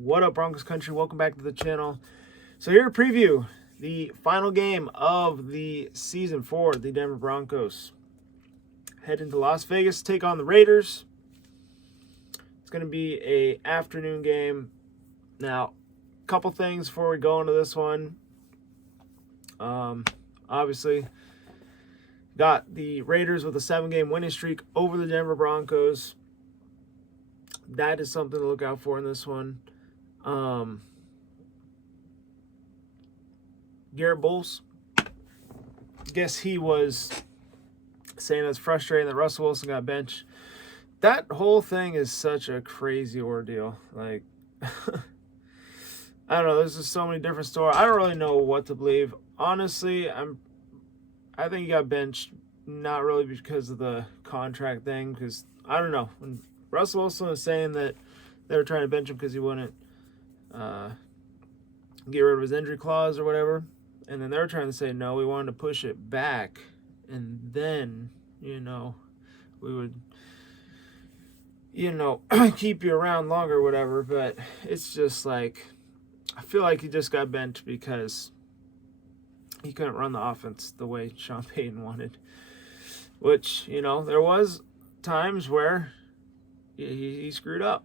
What up, Broncos country? Welcome back to the channel. So here to preview the final game of the season for the Denver Broncos. Heading to Las Vegas to take on the Raiders. It's going to be an afternoon game. Now, a couple things before we go into this one. Obviously, got the Raiders with a 7-game winning streak over the Denver Broncos. That is something to look out for in this one. Garrett Bowles, guess he was saying it's frustrating that Russell Wilson got benched. That whole thing is such a crazy ordeal. Like, I don't know. There's just so many different stories. I don't really know what to believe. Honestly, I think he got benched not really because of the contract thing. Because I don't know. When Russell Wilson was saying that they were trying to bench him because he wouldn't get rid of his injury clause or whatever. And then they were trying to say, no, we wanted to push it back. And then, we would, keep you around longer or whatever. But it's just like, I feel like he just got benched because he couldn't run the offense the way Sean Payton wanted. Which, there was times where he screwed up,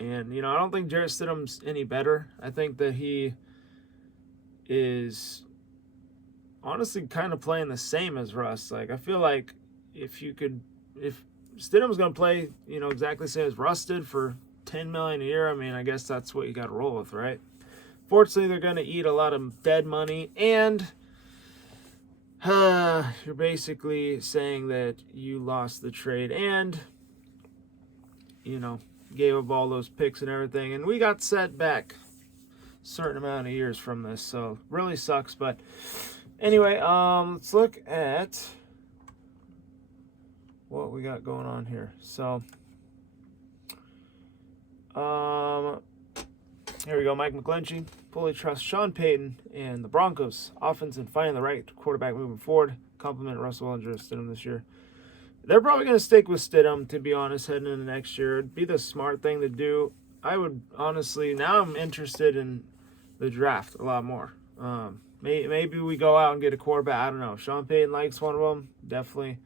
And, I don't think Jarrett Stidham's any better. I think that he is honestly kind of playing the same as Russ. Like, I feel like if Stidham's going to play, exactly the same as Russ did for $10 million a year, I guess that's what you got to roll with, right? Fortunately, they're going to eat a lot of dead money, and you're basically saying that you lost the trade and, gave up all those picks and everything, and we got set back a certain amount of years from this, so really sucks. But anyway, let's look at what we got going on here. So here we go. Mike McGlinchey fully trusts Sean Payton and the Broncos offense in finding the right quarterback moving forward. Compliment Russell Wilson Stidham this year. They're probably going to stick with Stidham, to be honest, heading into next year. It'd be the smart thing to do. I would honestly, now I'm interested in the draft a lot more. Maybe we go out and get a quarterback. I don't know. Sean Payton likes one of them. Definitely.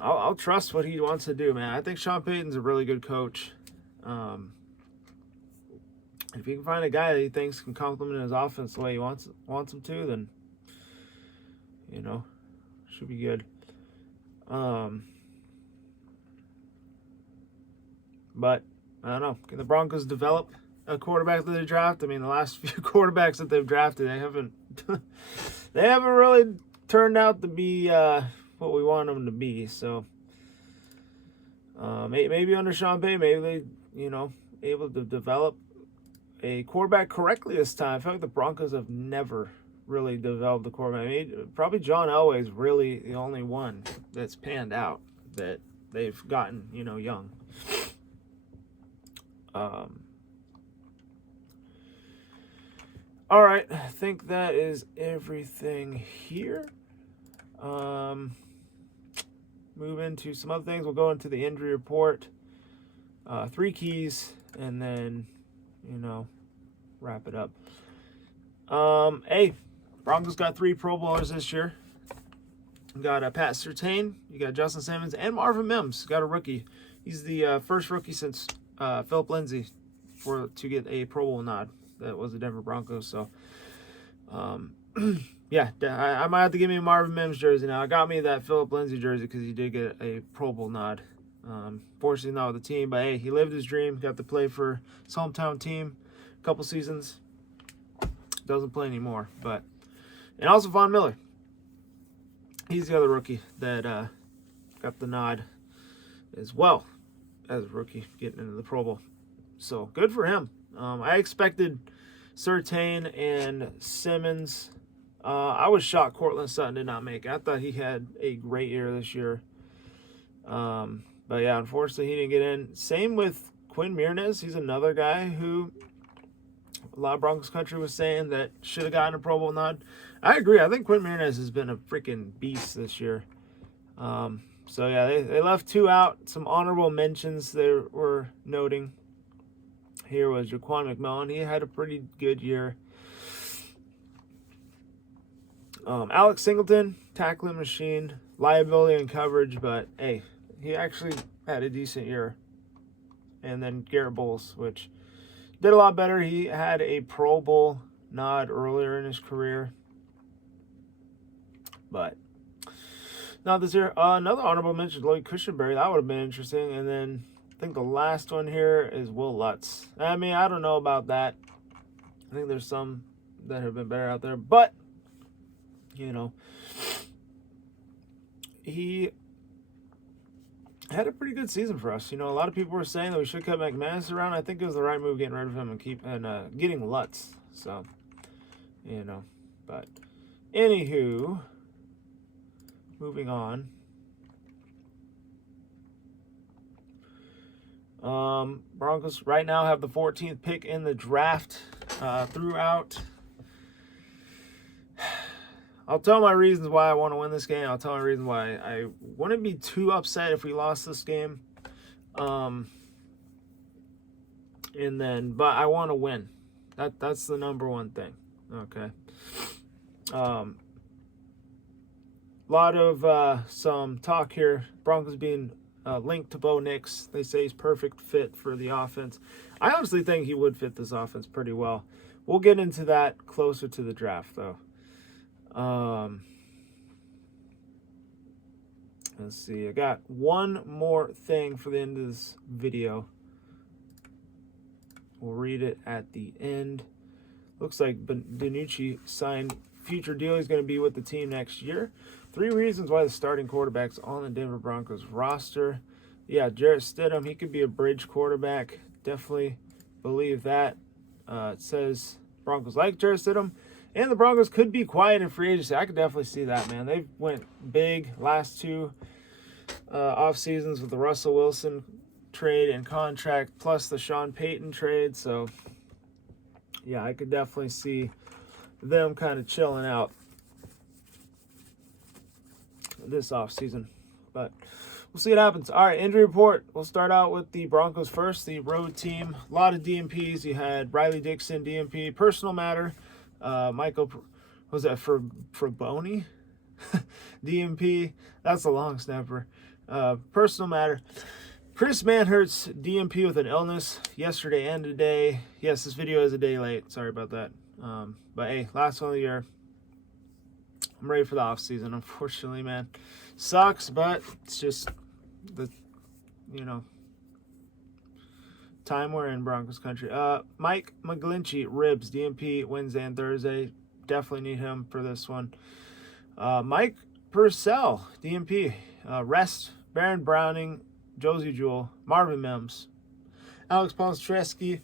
I'll trust what he wants to do, man. I think Sean Payton's a really good coach. If he can find a guy that he thinks can complement his offense the way he wants him to, then, should be good. But I don't know. Can the Broncos develop a quarterback that they draft? The last few quarterbacks that they've drafted, they haven't really turned out to be what we want them to be. So maybe under Sean Payton, maybe they able to develop a quarterback correctly this time. I feel like the Broncos have never really developed the quarterback. Probably John Elway's really the only one that's panned out that they've gotten, young. All right, I think that is everything here. Move into some other things. We'll go into the injury report, 3 keys, and then, wrap it up. Broncos got 3 Pro Bowlers this year. You got Pat Surtain, you got Justin Simmons, and Marvin Mims. Got a rookie. He's the first rookie since Philip Lindsay to get a Pro Bowl nod. That was the Denver Broncos. So, yeah, I might have to give me a Marvin Mims jersey now. I got me that Philip Lindsay jersey because he did get a Pro Bowl nod. Fortunately, not with the team, but hey, he lived his dream. Got to play for his hometown team a couple seasons. Doesn't play anymore, and also Von Miller. He's the other rookie that got the nod as well as a rookie getting into the Pro Bowl. So good for him. I expected Surtain and Simmons. I was shocked Cortland Sutton did not make it. I thought he had a great year this year. But yeah, unfortunately he didn't get in. Same with Quinn Meinerz. He's another guy who a lot of Broncos country was saying that should have gotten a Pro Bowl nod. I agree. I think Quinn Meinerz has been a freaking beast this year. So, yeah, they left 2 out. Some honorable mentions they were noting. Here was Jaquan McMillan. He had a pretty good year. Alex Singleton, tackling machine, liability and coverage, but, hey, he actually had a decent year. And then Garrett Bowles, which did a lot better. He had a Pro Bowl nod earlier in his career, but not this year. Another honorable mention, Lloyd Cushenberry. That would have been interesting. And then I think the last one here is Will Lutz. I mean, I don't know about that. I think there's some that have been better out there, but you know, he had a pretty good season for us. You know, a lot of people were saying that we should cut McManus around. I think it was the right move getting rid of him and getting Lutz. So, you know, but anywho, moving on. Broncos right now have the 14th pick in the draft. Throughout, I'll tell my reasons why I want to win this game. I'll tell my reasons why I wouldn't be too upset if we lost this game. But I want to win. That's the number one thing. Okay. Lot of some talk here. Broncos being linked to Bo Nix. They say he's perfect fit for the offense. I honestly think he would fit this offense pretty well. We'll get into that closer to the draft, though. Let's see. I got one more thing for the end of this video. We'll read it at the end. Looks like Danucci signed future deal. He's going to be with the team next year. 3 reasons why the starting quarterback's on the Denver Broncos roster. Yeah, Jarrett Stidham, he could be a bridge quarterback. Definitely believe that. It says Broncos like Jarrett Stidham. And the Broncos could be quiet in free agency. I could definitely see that, man. They went big last 2 off seasons with the Russell Wilson trade and contract, plus the Sean Payton trade. So, yeah, I could definitely see them kind of chilling out this offseason. But we'll see what happens. All right, injury report. We'll start out with the Broncos first, the road team. A lot of DMPs. You had Riley Dixon, DMP, personal matter. Michael, was that for Boney? DMP, that's a long snapper. Personal matter. Chris Manhertz, DMP with an illness yesterday and today. Yes, this video is a day late. Sorry about that. But hey, last one of the year. I'm ready for the offseason, unfortunately, man. Sucks, but it's just the, time we're in Broncos country. Mike McGlinchey, ribs, DMP Wednesday and Thursday. Definitely need him for this one. Mike Purcell, DMP. Rest, Baron Browning, Josie Jewell, Marvin Mims, Alex Ponstreski,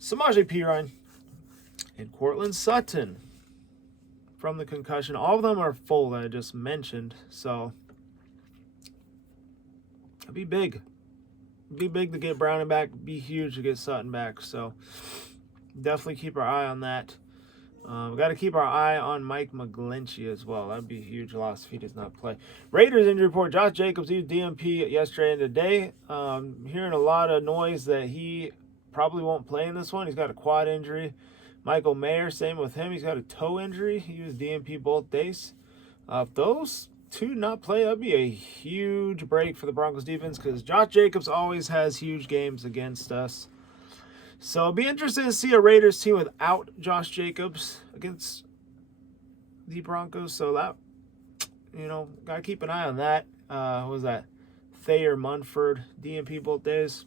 Samaje Perine, and Cortland Sutton from the concussion. All of them are full that I just mentioned, so it'd be big. It'd be big to get Browning back. It'd be huge to get Sutton back, so definitely keep our eye on that. We got to keep our eye on Mike McGlinchey as well. That'd be a huge loss if he does not play. Raiders injury report. Josh Jacobs, he was DMP yesterday and today. Hearing a lot of noise that he probably won't play in this one. He's got a quad injury. Michael Mayer, same with him. He's got a toe injury. He was DMP both days. If those two not play, that'd be a huge break for the Broncos defense because Josh Jacobs always has huge games against us. So it'll be interesting to see a Raiders team without Josh Jacobs against the Broncos. So that, got to keep an eye on that. What was that? Thayer Munford, DMP both days.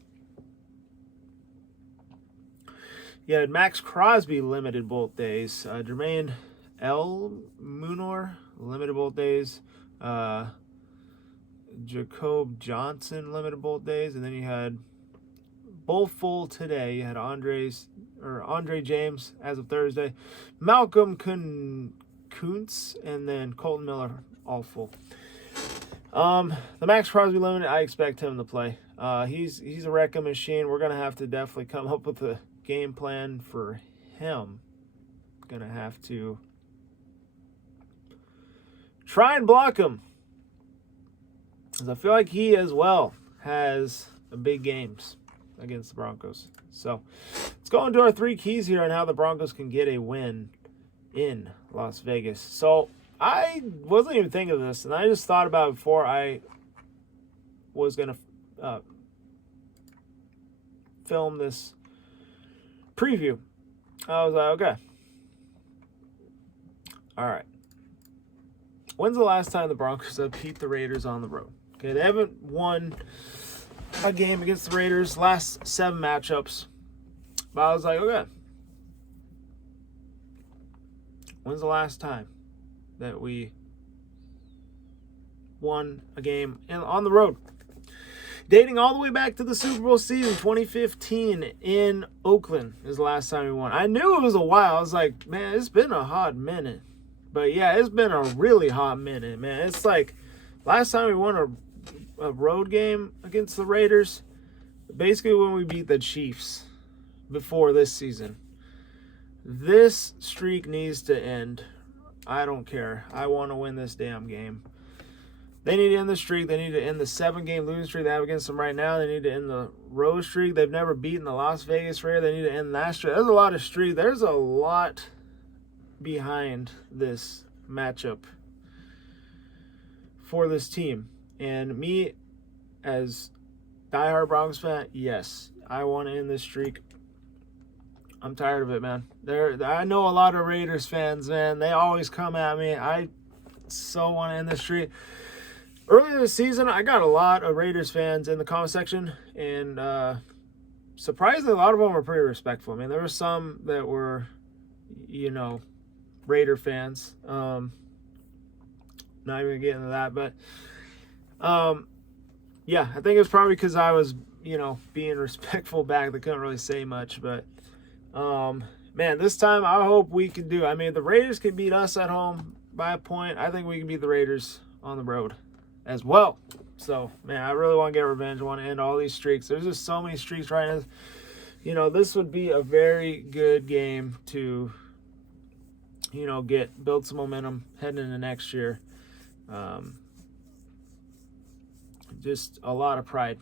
You had Max Crosby limited both days. Jermaine L. Munor limited both days. Jacob Johnson limited both days. And then you had both full today. You had Andre James as of Thursday, Malcolm Kuntz, and then Colton Miller all full. The Max Crosby limited, I expect him to play. He's a wrecking machine. We're gonna have to definitely come up with a game plan for him. Gonna have to try and block him. because I feel like he as well has big games against the Broncos. So let's go into our 3 keys here on how the Broncos can get a win in Las Vegas. So I wasn't even thinking of this, and I just thought about it before I was going to film this preview. I was like, okay. All right. When's the last time the Broncos have beat the Raiders on the road? Okay, they haven't won a game against the Raiders last 7 matchups. But I was like, okay. When's the last time that we won a game on the road? Dating all the way back to the Super Bowl season 2015 in Oakland is the last time we won. I knew it was a while. I was like, man, it's been a hot minute. But yeah, it's been a really hot minute, man. It's like last time we won a road game against the Raiders, basically when we beat the Chiefs before this season. This streak needs to end. I don't care. I want to win this damn game. They need to end the streak. They need to end the 7-game losing streak they have against them right now. They need to end the road streak. They've never beaten the Las Vegas Raiders. They need to end that streak. There's a lot of streak. There's a lot behind this matchup for this team. And me, as diehard Broncos fan, yes, I want to end this streak. I'm tired of it, man. I know a lot of Raiders fans, man. They always come at me. I so want to end this streak. Earlier this season, I got a lot of Raiders fans in the comment section, and surprisingly, a lot of them were pretty respectful. I mean, there were some that were, Raider fans. Not even gonna get into that, but yeah, I think it was probably because I was, being respectful back. They couldn't really say much, but man, this time I hope we can do. I mean, if the Raiders can beat us at home by a point, I think we can beat the Raiders on the road as well. So, man, I really want to get revenge. I want to end all these streaks. There's just so many streaks right now. This would be a very good game to, build some momentum heading into next year. Just a lot of pride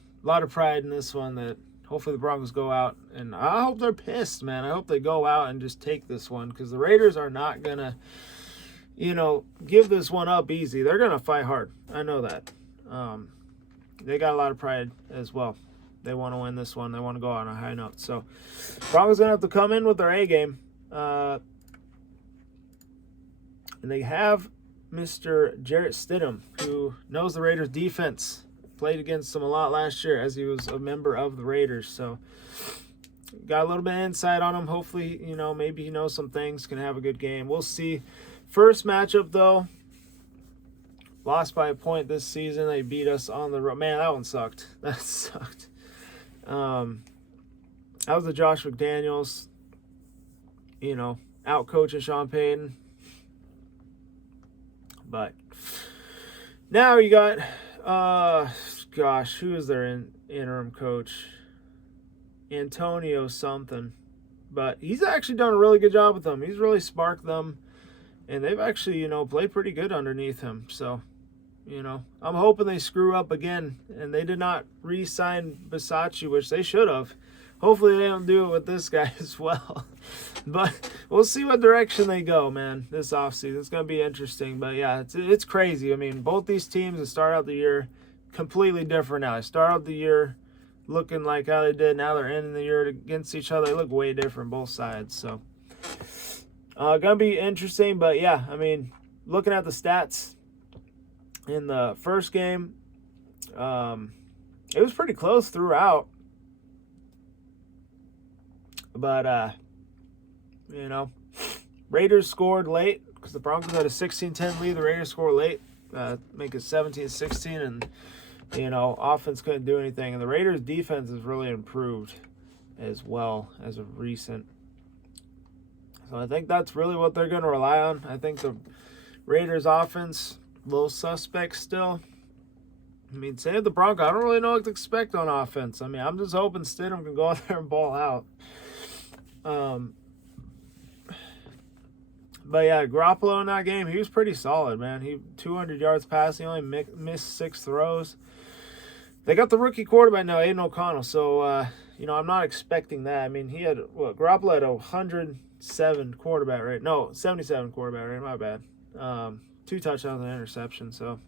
in this one that hopefully the Broncos go out, and I hope they're pissed, man. I hope they go out and just take this one, because the Raiders are not going to, give this one up easy. They're going to fight hard. I know that. They got a lot of pride as well. They want to win this one. They want to go out on a high note. So, Broncos going to have to come in with their A game. And they have Mr. Jarrett Stidham, who knows the Raiders' defense. Played against them a lot last year as he was a member of the Raiders. So, got a little bit of insight on him. Hopefully, maybe he knows some things, can have a good game. We'll see. First matchup, though, lost by a point this season. They beat us on the road. Man, that one sucked. That sucked. That was the Josh McDaniels, out coaching Sean Payton. But now you got, who is their interim coach? Antonio something. But he's actually done a really good job with them. He's really sparked them. And they've actually, played pretty good underneath him. So, I'm hoping they screw up again. And they did not re-sign Bisaccia, which they should have. Hopefully they don't do it with this guy as well. But we'll see what direction they go, man, this offseason. It's going to be interesting. But, yeah, it's crazy. I mean, both these teams that start out the year completely different now. They start out the year looking like how they did. Now they're ending the year against each other. They look way different, both sides. So, going to be interesting. But, yeah, I mean, looking at the stats in the first game, it was pretty close throughout. But, Raiders scored late because the Broncos had a 16-10 lead. The Raiders scored late, make it 17-16, and, offense couldn't do anything. And the Raiders' defense has really improved as well as of recent. So I think that's really what they're going to rely on. I think the Raiders' offense, a little suspect still. I mean, save the Broncos. I don't really know what to expect on offense. I mean, I'm just hoping Stidham can go out there and ball out. But yeah, Garoppolo in that game, he was pretty solid, man. He 200 yards passing, he only missed 6 throws. They got the rookie quarterback now, Aiden O'Connell. So, I'm not expecting that. I mean, Garoppolo had a 107 quarterback rate. No, 77 quarterback rate, my bad. 2 touchdowns and an interception. So,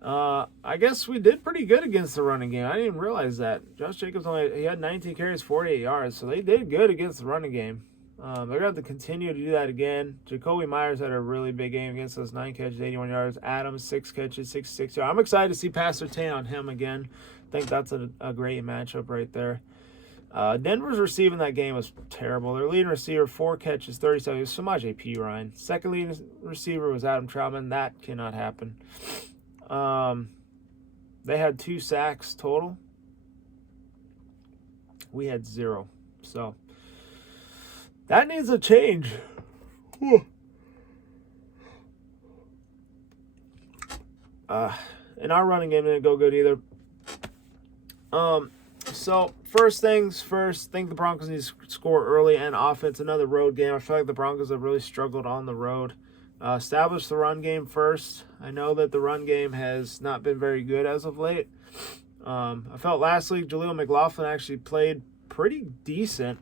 I guess we did pretty good against the running game. I didn't even realize that. Josh Jacobs he had 19 carries, 48 yards. So, they did good against the running game. They're going to have to continue to do that again. Jacoby Myers had a really big game against us. 9 catches, 81 yards. Adams, 6 catches, 66 yards. I'm excited to see Pastor Tay on him again. I think that's a great matchup right there. Denver's receiving that game was terrible. Their leading receiver, 4 catches, 37. It was Samaje Perine. Second leading receiver was Adam Troutman. That cannot happen. They had 2 sacks total. We had 0. So that needs a change. In our running game didn't go good either. So first things first, I think the Broncos need to score early and offense. Another road game. I feel like the Broncos have really struggled on the road. Establish the run game first. I know that the run game has not been very good as of late. I felt last week Jaleel McLaughlin actually played pretty decent.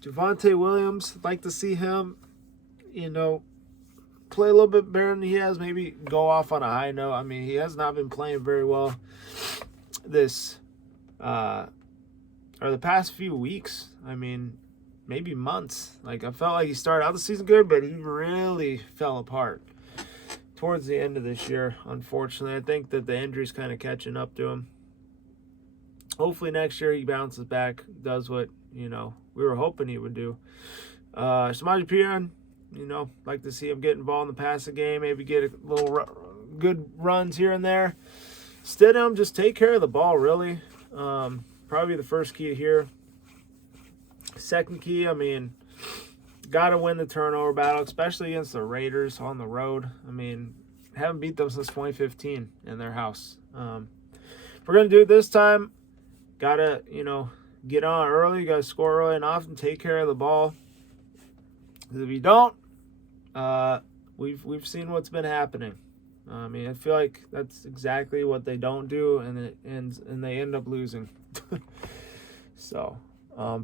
Javonte Williams, I'd like to see him, play a little bit better than he has. Maybe go off on a high note. I mean, he has not been playing very well the past few weeks. I mean, maybe months. Like, I felt like he started out the season good, but he really fell apart towards the end of this year, unfortunately. I think that the injury's kind of catching up to him. Hopefully next year he bounces back, does what, we were hoping he would do. Samaje Perine, like to see him get involved in the passing game, maybe get a little good runs here and there. Stidham, just take care of the ball, really. Probably the first key here. Second key, got to win the turnover battle, especially against the Raiders on the road. Haven't beat them since 2015 in their house. If we're going to do it this time, got to, get on early, got to score early and often, take care of the ball. Because if you don't, we've seen what's been happening. I feel like that's exactly what they don't do, and they end up losing. So,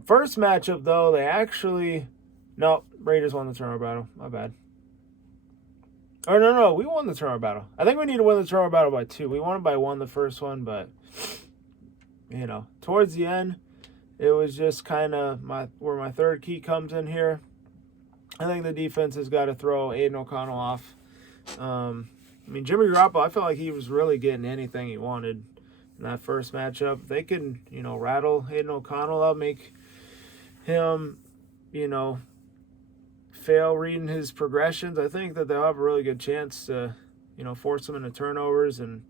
first matchup, though, Raiders won the turnover battle. My bad. Or no, we won the turnover battle. I think we need to win the turnover battle by 2. We won it by 1 the first one, but, towards the end, it was just kind of where my third key comes in here. I think the defense has got to throw Aiden O'Connell off. Jimmy Garoppolo, I felt like he was really getting anything he wanted in that first matchup. They can, rattle Aiden O'Connell up, make him, fail reading his progressions. I think that they'll have a really good chance to, force him into turnovers. And,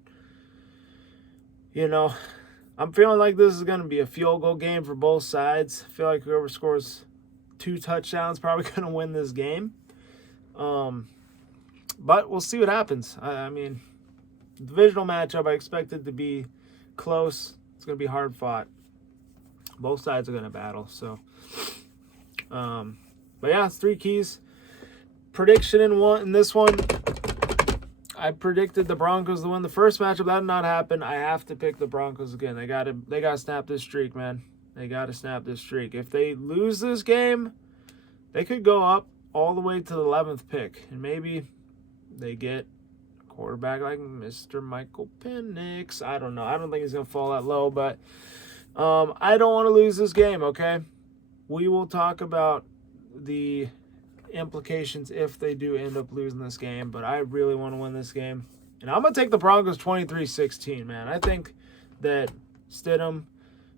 I'm feeling like this is going to be a field goal game for both sides. I feel like whoever scores 2 touchdowns probably going to win this game. But we'll see what happens. Divisional matchup, I expect it to be close. It's going to be hard fought. Both sides are going to battle. So, but yeah, it's 3 keys. Prediction in this one, I predicted the Broncos to win the first matchup. That did not happen. I have to pick the Broncos again. They got to snap this streak, man. They got to snap this streak. If they lose this game, they could go up all the way to the 11th pick, and maybe they get a quarterback like Mr. Michael Penix. I don't know. I don't think he's going to fall that low, but I don't want to lose this game, okay? We will talk about the implications if they do end up losing this game, but I really want to win this game. And I'm going to take the Broncos 23-16, man. I think that Stidham,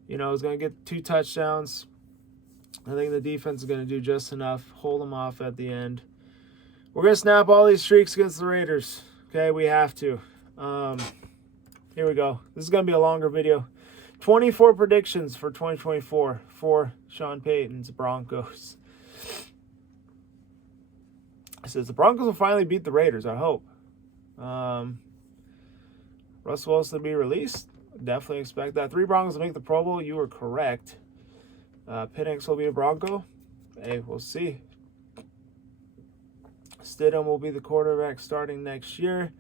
is going to get 2 touchdowns. I think the defense is going to do just enough, hold them off at the end. We're going to snap all these streaks against the Raiders. Okay, we have to. Here we go. This is going to be a longer video. 24 predictions for 2024 for Sean Payton's Broncos. It says the Broncos will finally beat the Raiders, I hope. Russell Wilson to be released. Definitely expect that. 3 Broncos to make the Pro Bowl. You were correct. Penix will be a Bronco. hey, we'll see. Stidham will be the quarterback starting next year.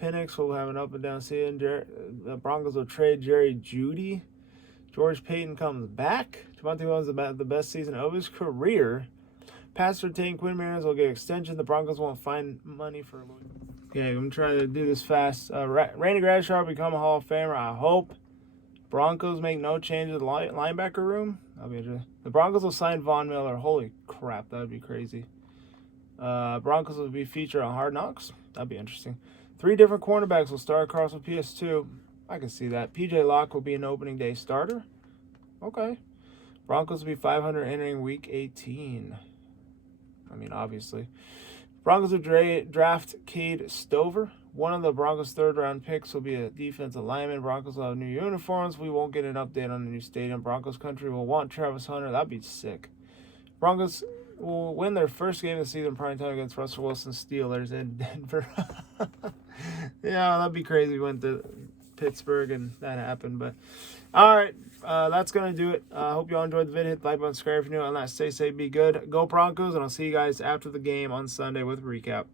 Penix will have an up and down season. The Broncos will trade Jerry Jeudy. George Payton comes back. Javonte Williams about the best season of his career. Pastor Tate, Quinn Mariners will get extension. The Broncos won't find money for. Okay, I'm trying to do this fast. Randy Bradshaw will become a Hall of Famer, I hope. Broncos make no change to the linebacker room. The Broncos will sign Von Miller. Holy crap, that would be crazy. Broncos will be featured on Hard Knocks. That'd be interesting. 3 different cornerbacks will start across with PS2. I can see that. PJ Locke will be an opening day starter. Okay. Broncos will be 500 entering week 18. I mean, obviously. Broncos will draft Cade Stover. One of the Broncos' third-round picks will be a defensive lineman. Broncos will have new uniforms. We won't get an update on the new stadium. Broncos country will want Travis Hunter. That'd be sick. Broncos will win their first game of the season prime time against Russell Wilson's Steelers in Denver. Yeah, that'd be crazy. We went to Pittsburgh and that happened. But all right, that's gonna do it. I hope you all enjoyed the video. Hit the like button, subscribe if you're new. And that stay safe, be good. Go Broncos, and I'll see you guys after the game on Sunday with a recap.